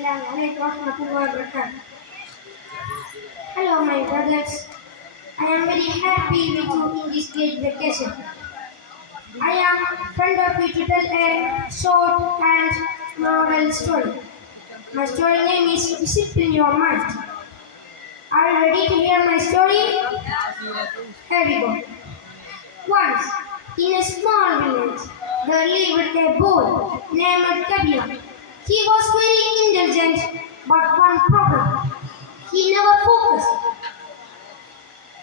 Assalamualaikum warahmatullahi wabarakatuh. Hello, my brothers. I am very happy with you in this great vacation. I am fond of you to tell a short and moral story. My story name is Discipline Your Mind. Are you ready to hear my story? Here we go. Once, in a small village, there lived a boy named Kabir. He was very intelligent, but one problem. He never focused.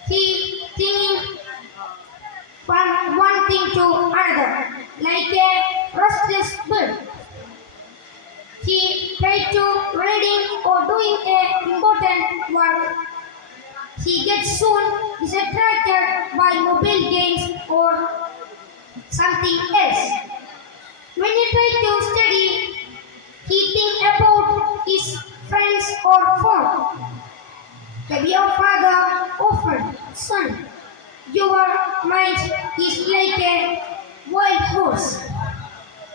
He thinking from one thing to another, like a restless bird. He tried to reading or doing a important work. He gets soon distracted by mobile games or something else. When he tries to study, he thinks about his friends or phone. Your father offered, son, your mind is like a wild horse.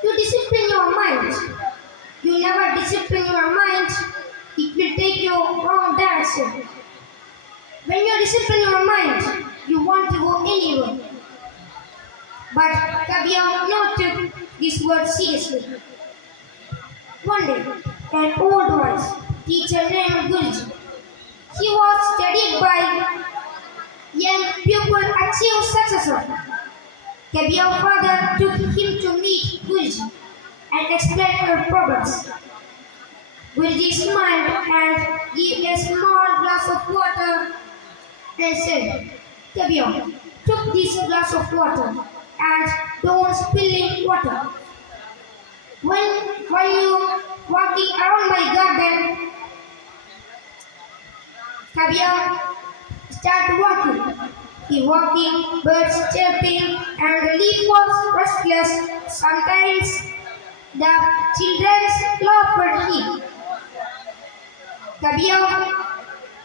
You discipline your mind. You never discipline your mind, it will take you wrong direction. When you discipline your mind, you want to go anywhere. But Kabir not took this word seriously. One day, an old wise teacher named Guruji. He was studied by young people achieve success. Kabir's father took him to meet Guruji and explain her problems. Guruji smiled and gave a small glass of water and said, Kabir, took this glass of water and don't spill in water. While you walking around my garden, Kabir started walking. He walking, birds chirping, and the leaf was restless. Sometimes the children laughed at him. Kabir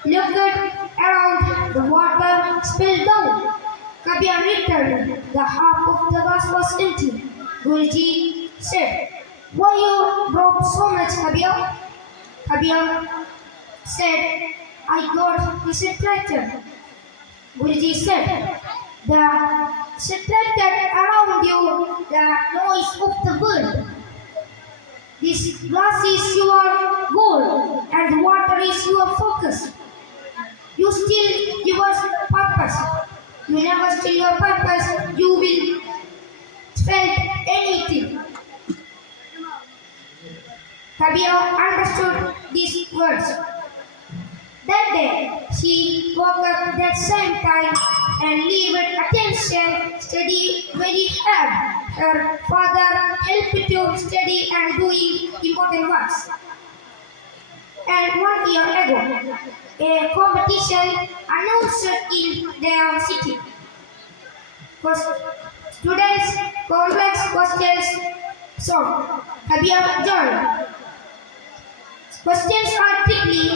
looked around, the water spilled down. Kabir returned, the half of the glass was empty. Guruji said, why you broke so much, Kabir? Kabir said, I got distracted. Guruji said, the distracted around you, the noise of the bird. This glass is your goal and water is your focus. You steal your purpose. You never steal your purpose, you will felt anything. Kabir understood these words. That day, she woke up that same time and leave attention, study very hard. Her father helped to study and doing important works. And 1 year ago, a competition announced in their city. First, students complex questions solved. Kabir joined. Questions are tricky.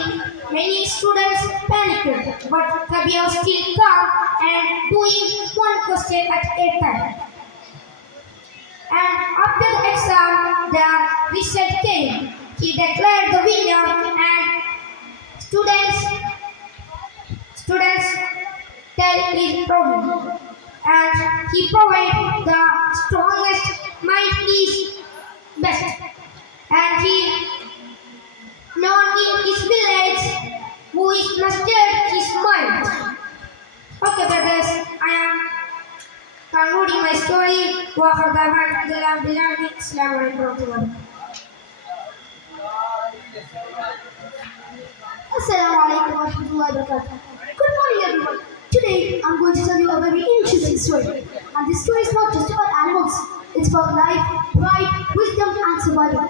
Many students panicked, but Kabir still calm and doing one question at a time. And after the exam, the result came. He declared the winner, and students tell his problem. And he provided the strongest mind is best. And he known in his village who is mastered his mind. Okay, brothers, I am concluding my story. Assalamu alaikum warahmatullahi wabarakatuh. Good morning everyone. Today I'm going to tell you a very interesting story. And this story is not just about animals. It's about life, pride, wisdom and survival.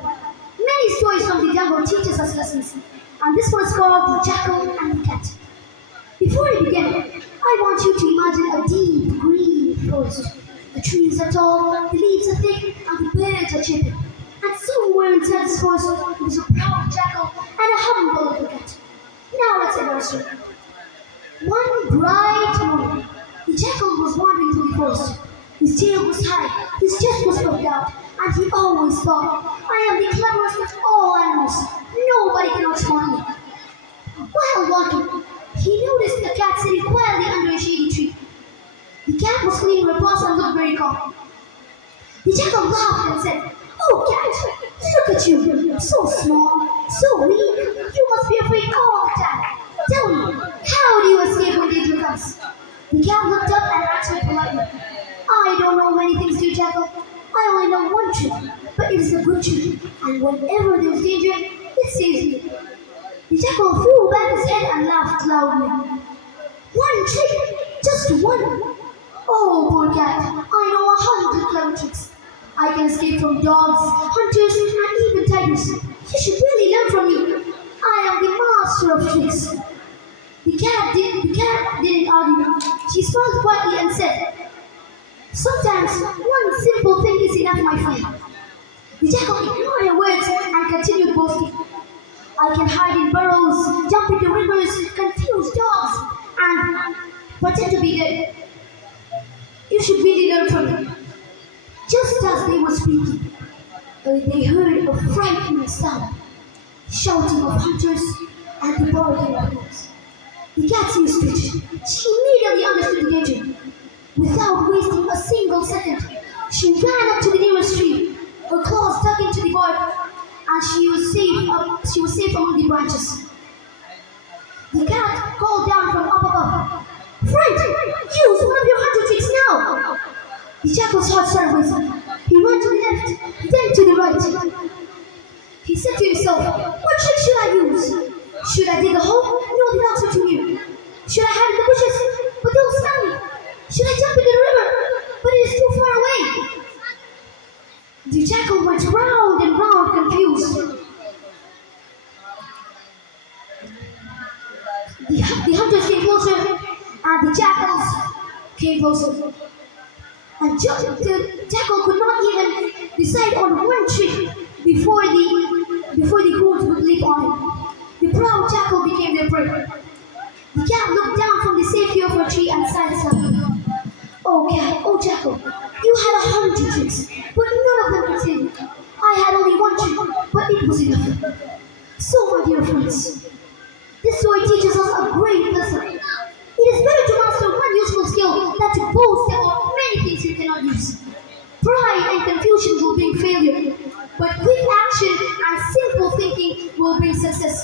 Many stories from the jungle teaches us lessons. And this one is called The Jackal and the Cat. Before we begin, I want you to imagine a deep green forest. The trees are tall, the leaves are thick, and the birds are chirping. And somewhere inside this forest, there is a proud jackal and a humble little cat. Now let's end our story. One bright morning, the jackal was wandering through the forest. His tail was high, his chest was puffed out, and he always thought, I am the cleverest of all animals. a cat sitting quietly under a shady tree. The cat was cleaning her paws and looked very calm. The jackal laughed and said, "Oh, cat, look at you. So small, so weak. You must be afraid all the time. Tell me, how do you escape when danger comes?" The cat looked up and answered politely, "I don't know many things, dear jackal. I only know one trick, but it is a good trick, and whenever there is danger, it saves me." The jackal threw back his head and laughed loudly. "One trick? Just one? Oh, poor cat, I know 100 clever tricks. I can escape from dogs, hunters, and even tigers. You should really learn from me. I am the master of tricks." The cat didn't argue. She smiled quietly and said, "Sometimes one simple thing is enough, my friend." The jackal ignored her words and continued boasting. "I can hide in burrows, jump into rivers, confuse dogs, and pretend to be dead. You should really learn from me." Just as they were speaking, they heard a frightening sound, shouting of hunters and the barking of wolves. The cat's ears twitched. She immediately understood the danger. Without wasting a single second, she ran up to the nearest tree. Her claws dug into the bark, and she was safe among the branches. The cat called down from up above, "Friend, use one of your hunter tricks now." The jackal's heart started racing. He ran to the left, then to the right. He said to himself, "What trick should I use? Should I dig a hole? No, the dogs are too near. Should I hide in the bushes? But they'll smell me. Should I jump into the river? But it is too far away." The jackal went round and round, confused. The hunters came closer, and the jackals came closer. And the jackal could not even decide on one trick before the goons would leap on him. The proud jackal became their prey. The cat looked down from the safety of her tree and sighed sadly. "Oh cat, oh jackal, you had 100 tricks, but none of them could save me. I had only one trick, but it was enough." So, my dear friends, this story teaches us a great lesson. It is better to master one useful skill than to boast about many things you cannot use. Pride and confusion will bring failure, but quick action and simple thinking will bring success.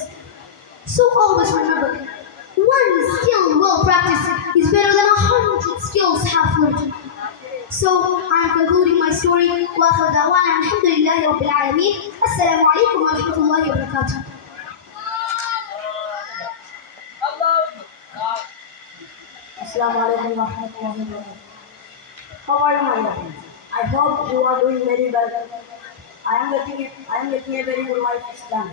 So always remember, one skill well practiced is better than 100 skills half learned. So I am concluding my story. وآخر دعوانا الحمد لله رب العالمين. السلام عليكم ورحمة الله وبركاته. Assalamu alaikum wa rahmatullahi wa barakatuh. How are you, my dear friends? I hope you are doing very well. I am getting a very good life Islam.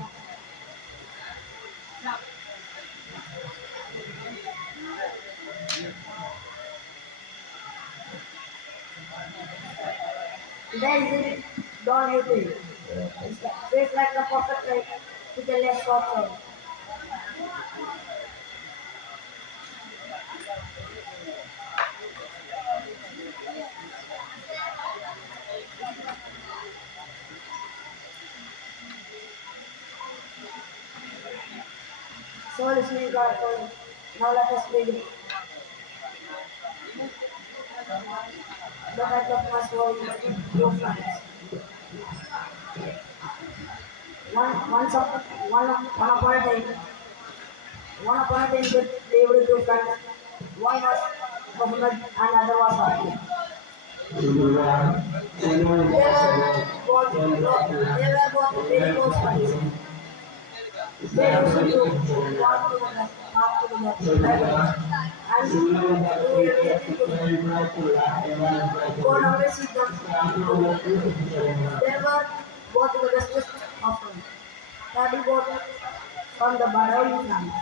Today is it dawn April. It's like the perfect light with a less short term. So listening to our story. Now let us begin. The type of my story is two friends. One upon a time, they lived two friends. One was Muhammad and another was Ahmed. They were both very close friends. They used to walk together, talk together, and do everything together. God always sees them. They were both the bestest of friends. Study both from the Badawi family.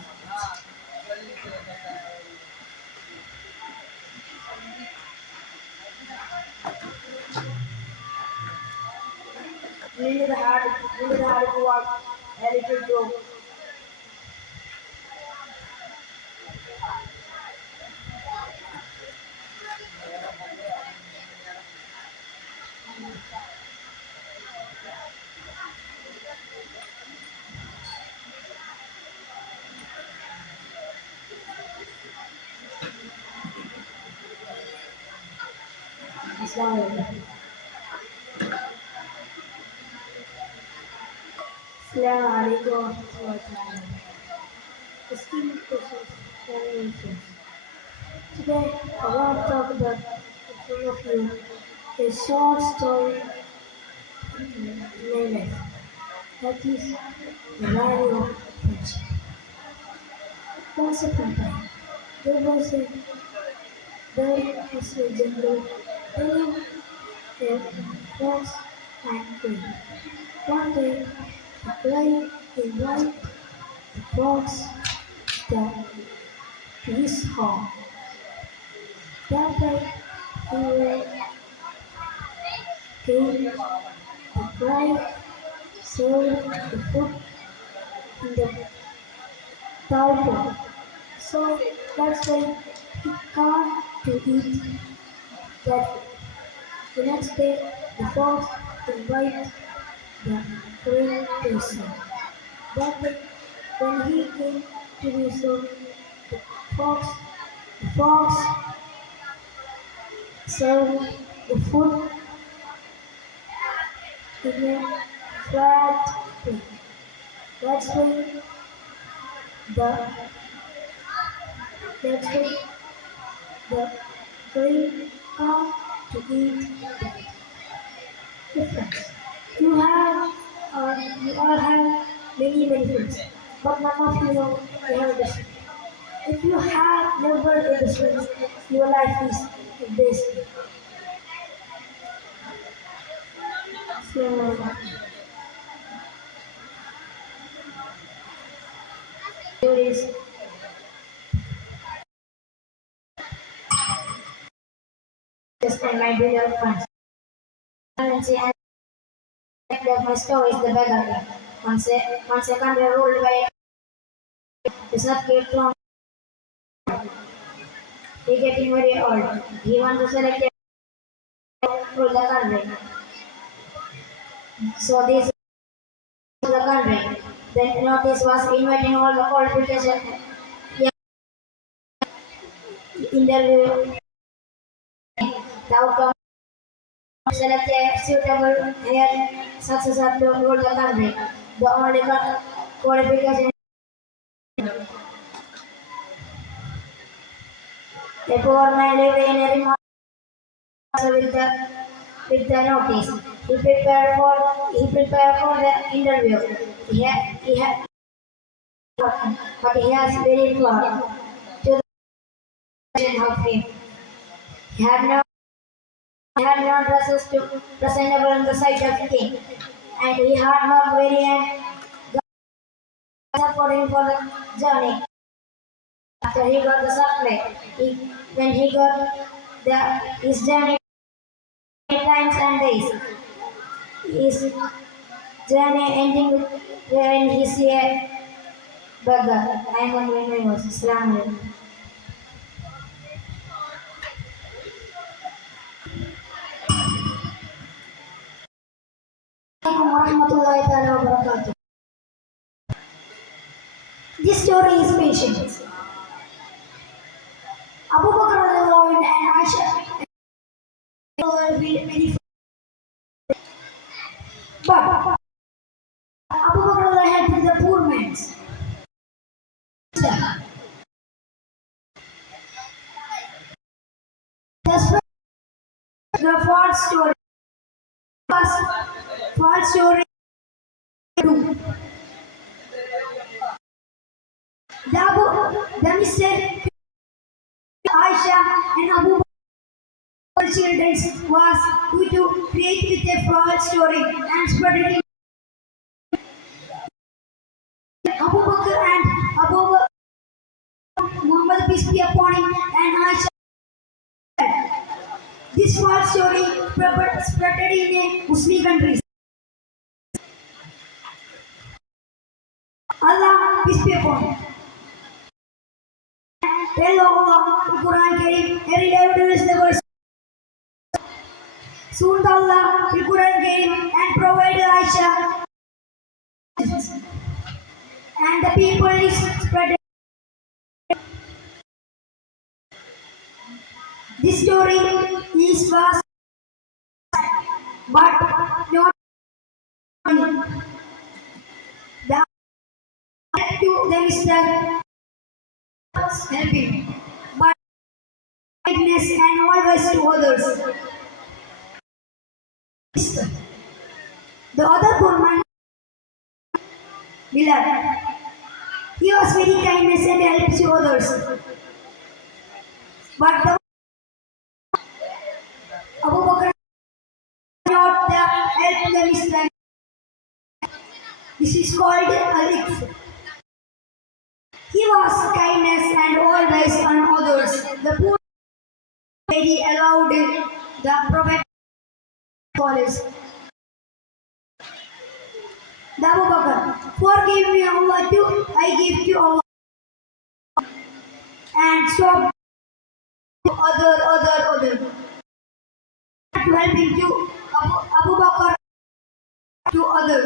Neither had to work a little joke. Assalamu alaikum. Assalamu alaikum wa rahmatullahi wa barakatuh. Esteemed persons, family and friends. Today, I want to talk about in front of you a short story in my life. That is the value of friendship. Once upon a time, there was a jungle. They lived a fox and queen. One day, the queen invited the fox to his home. That night, he came. The bride served the food in the towel. So that's why he can't to eat that. The next day, the fox invited the queen to his home. That day, when he came to his home, the fox served the food in a flat plate. That's why the that's why the queen come to eat that. Difference. You all have many friends, but none of you know you have a best friend. If you have never a best friend, your life is a best. So, here is just my beloved friends. And she has that my story is the better thing. Once a country ruled by does not get long. He getting very old. He want to select a rule the country. So this is the country. Then notice was inviting all the qualification interview. The outcome select a suitable hair successor to rule the country. The only qualification a poor man lived in a remote house with the notice. He prepared for the interview. He had but he has very close to the vision of him. He had no dresses to presentable in the sight of the king, and he had worked very and God supported him for the journey. After he got the supply, when he got his journey times and days, his journey ending with when he see a beggar. I am hungry, my was Islam. Warahmatullahi ta'ala wabarakatuh. This story is patience. Abu Bakr and Aisha were very but Abu Bakr helped the poor man. That's why the false story was false story true. The mistake Aisha and Abu Bakr children was to create with a false story and spread it in Abu Bakr and Abu Bakr, Muhammad peace be upon him and Aisha. This false story spread in a Muslim countries. Allah peace be upon him. Tell Allah the Quran Kareem every day is the verse. Soon Allah the Quran Kareem and provide Aisha and the people is spread. This story is was but not money. The to them is the helping, but kindness and always to others. The other poor man, Bilal, he was very kindness and helps to others. But the Abu Bakr not the help them is like this is called Alif. He was kindness and always on others. The poor lady allowed the prophet follows. The Abu Bakr, forgive me Allah too, I give to Allah. And stop other. To help him to Abu Bakr to other.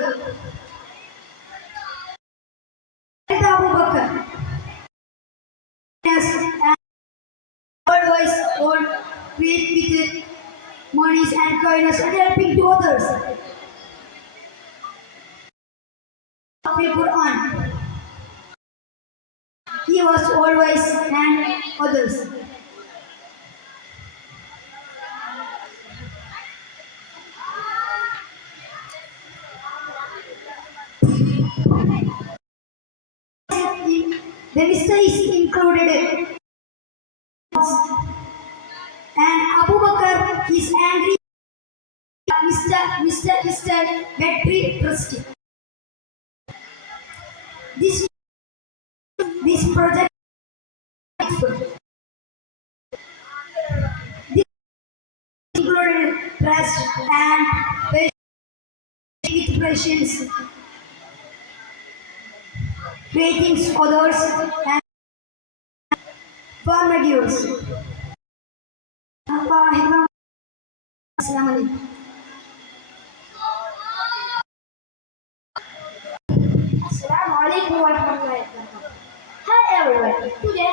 And Abu Bakr, yes, and always on with monies and kindness and helping to others. The Quran. He was always and others. The list is included. And Abu Bakr is angry. Mr. Battery Trusty. This project this included trust and patience with patience, creating others and formative. Assalamu alaikum. Assalamu alaikum wa rahmatullahi wa barakatuh. Hi everyone. Today I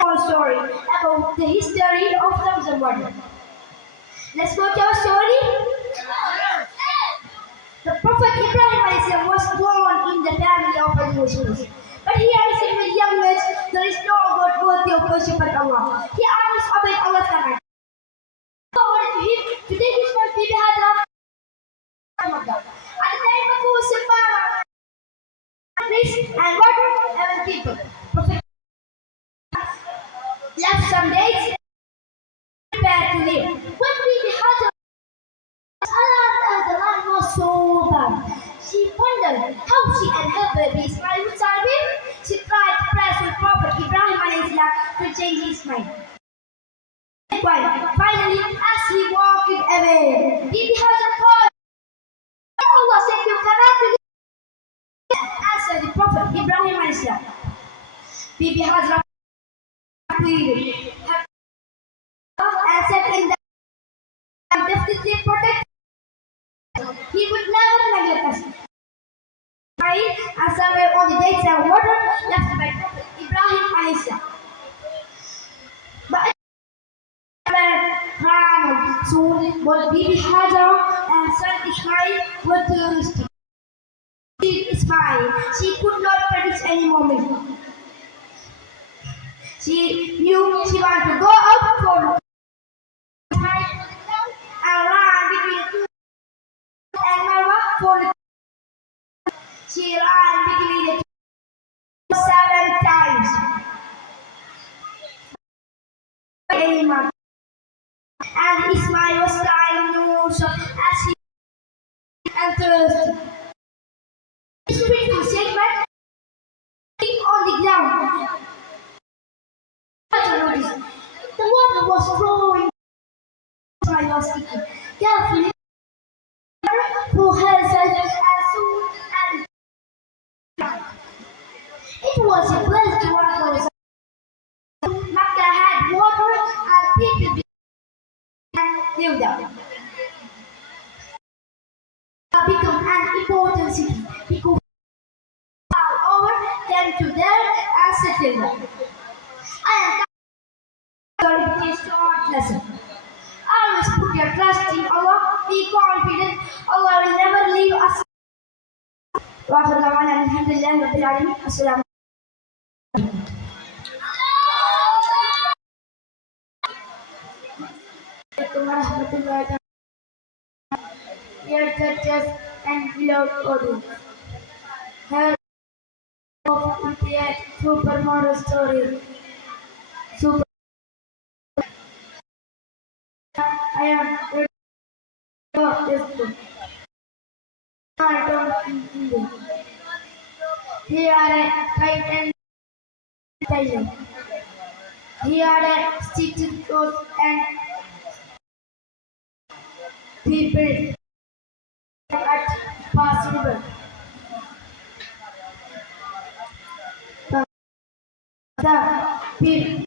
have a story about the history of Zamzam water. Let's go to our story. The Prophet Ibrahim was born in the family of Muslims. But he had said with young age, there is no God worthy of worship but Allah. He always obeyed Allah's command. According to him, to take his first baby Hajra. At the time of Musa, and water and people. Prophet left some days prepared to live. When baby Hajra was alarmed as the land was so bad, she wondered how she and her baby Ismail would survive. She tried to press with Prophet Ibrahim to change his mind. Finally, as he walked away, Bibi Hajra called, Allah said you cannot do this. Answered the Prophet Ibrahim. Bibi Hajra pleaded and said in the definitely protect. He would never neglect us. And survive on the dates and water left by Prophet Ibrahim. But soon both Bibi Hajra and son Ismail were thirsty. She could not produce any more milk. She knew she wanted to go out for and ran between the two and Marwa for the she ran between the two 7 times. And Ismail was crying no as he and thirsty. His feet were shaken on the ground. The water was flowing. Ismail was speaking carefully for herself as soon as it was a blessed water. Makkah had water and people lived there. Become an important city because all over came to there and settled there. I am going to teach short lesson. Always put your trust in Allah وآخر دعوانا أن الحمد لله رب العالمين. السلام عليكم ورحمة الله تعالى. Dear churches and beloved audience, here with a super moral story. Super. I am ready for this book. I don't think Here are a kite and tailor. Here are a stitched clothes and people at possible. The people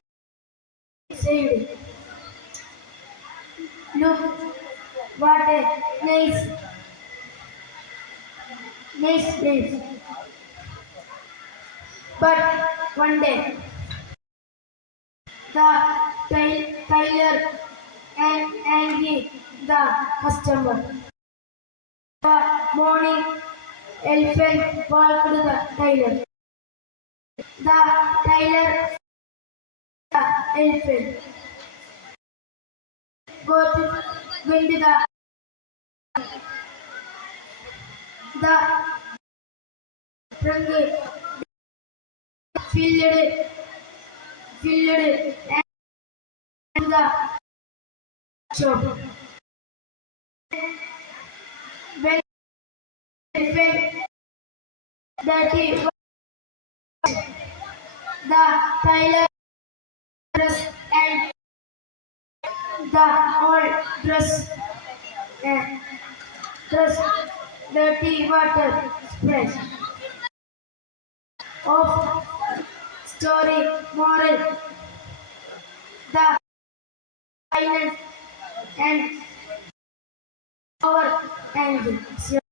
said, look what a nice place. But one day the tailor and angry the customer. The morning elephant walked the tailor. The tailor the elephant. Both went the trunk filled and the shop. When elephant dirty the tailor dress and the old dress dirty water spread of story moral the silence and our angel.